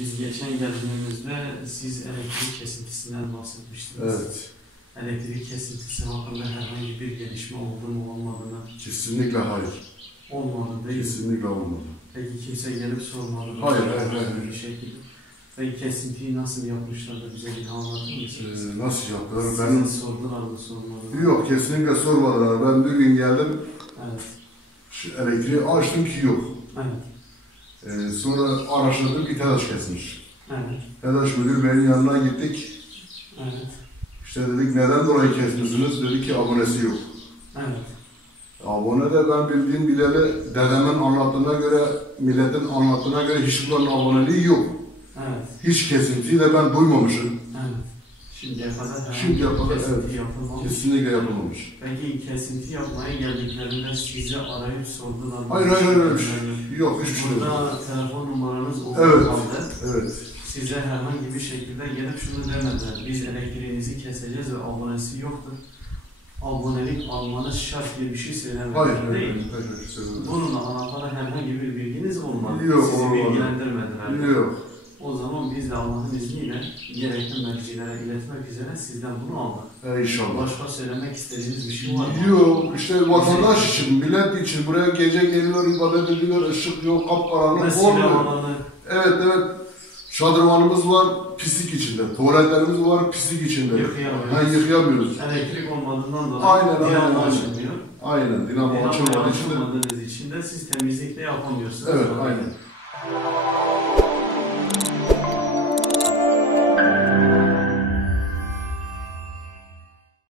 Biz geçen geldiğimizde siz elektrik kesintisinden bahsetmiştiniz. Evet. Elektrik kesintisi hakkında herhangi bir gelişme oldu mu olmadı mı? Kesinlikle hayır. Olmadı değil mi? Kesinlikle olmadı. Peki kimse gelip sormadı mı? Hayır, hayır. Bir şekilde. Peki kesintiyi nasıl yapmışlar da bize bir anlatır mısınız? Nasıl yaptılar? Size sordular mı sormadı mı? Yok, kesinlikle sormadılar. Ben bir gün geldim, Evet. şu elektriği açtım ki yok. Evet. Sonra araştırdım ki TEDAŞ kesmiş. Evet. TEDAŞ müdür benim yanına gittik. Evet. İşte dedik neden dolayı kesmişsiniz? Dedi ki abonesi yok. Evet. Abone de ben bildiğim bileli dedemin anlattığına göre, milletin anlattığına göre hiç bunların aboneliği yok. Evet. Hiç kesintiyi de ben duymamışım. Evet. Şimdiye kadar Evet. yapılmamış. Kesinlikle yapılmamış. Peki kesinti yapmaya geldiklerinde sizi arayıp sordular mı? Hayır. Yok, hiçbir şey yok. Burada telefon numaranız olduğu Evet. halde Evet. size herhangi bir şekilde gelip şunu demediler. Biz elektriğinizi keseceğiz ve abonesi yoktur. Abonelik almanız şart gibi bir şey söylemediler değil mi? Hayır. Bununla alakalı herhangi bir bilginiz olmadı. Yok, Sizi olmadı. bilgilendirmediler. Yok. O zaman biz de Allah'ın izniyle gerekli mercilere iletmek üzere sizden bunu aldık. İnşallah. Başka söylemek istediğiniz bir şey var mı? Yok, işte vatandaş için, millet için buraya gece geliyor, ibadet ediyor, ışık yok, kapkaranlık Vesile olmuyor. alanı. Evet. Şadırvanımız var, pislik içinde. Tuvaletlerimiz var, pislik içinde. Yıkayamıyoruz. Elektrik olmadığından dolayı Aynen. dinamo açılmıyor. Aynen, dinamo açılmadığı için de. Açılmadığınız için de siz temizlik de yapamıyorsunuz. Evet, aynen.